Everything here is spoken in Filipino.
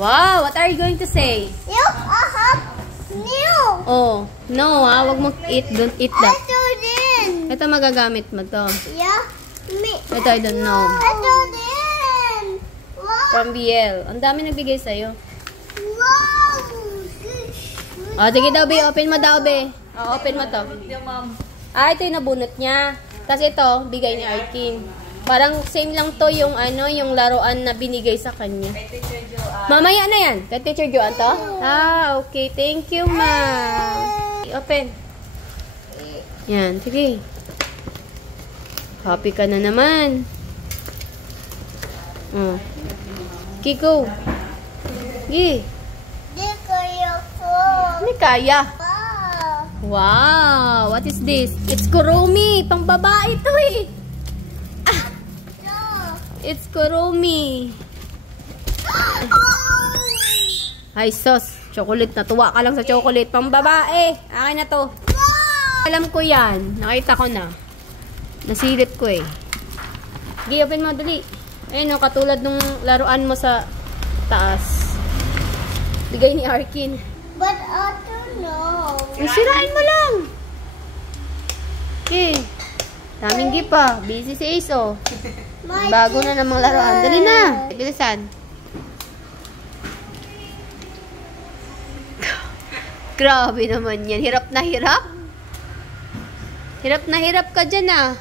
Wow, what are you going to say? You have new. Oh, no ha, wag mo eat, don't eat that. Ito din. Ito magagamit mo to. Yeah, me. Ito, I don't know. Ito din. Wow. From BL. Ang dami nagbigay sa'yo. Wow. Oh, sige daw, be. Open mo daw, be. Oh, open mo to. Ah, ito yung nabunot niya. Tapos ito, bigay ni Arkin. Parang same lang to yung yung laruan na binigay sa kanya. Mamaya na yan. Kay Teacher Joanne to? Ah, okay. Thank you, ma'am. Open. Yan, sige. Happy ka na naman. Oh. Kiko. Gi. Di kaya ko. Hindi kaya. Wow. Wow, what is this? It's Kurumi. Pang babae to eh. No. It's Kurumi. Ay, sos. Chocolate na. Tuwa ka lang sa chocolate. Pang babae. Akin na to. Alam ko yan. Nakita ko na. Nasilip ko eh. Sige, open mo. Dali. Ayun o, katulad nung laruan mo sa taas. Bigay ni Arkin. But I don't know. Sirain mo lang. Okay. Daming gift pa. Busy si Ace oh. Bago na namang laruan. Dali na. Bilisan. Grabe naman yan. Hirap na hirap. Hirap na hirap ka dyan ah.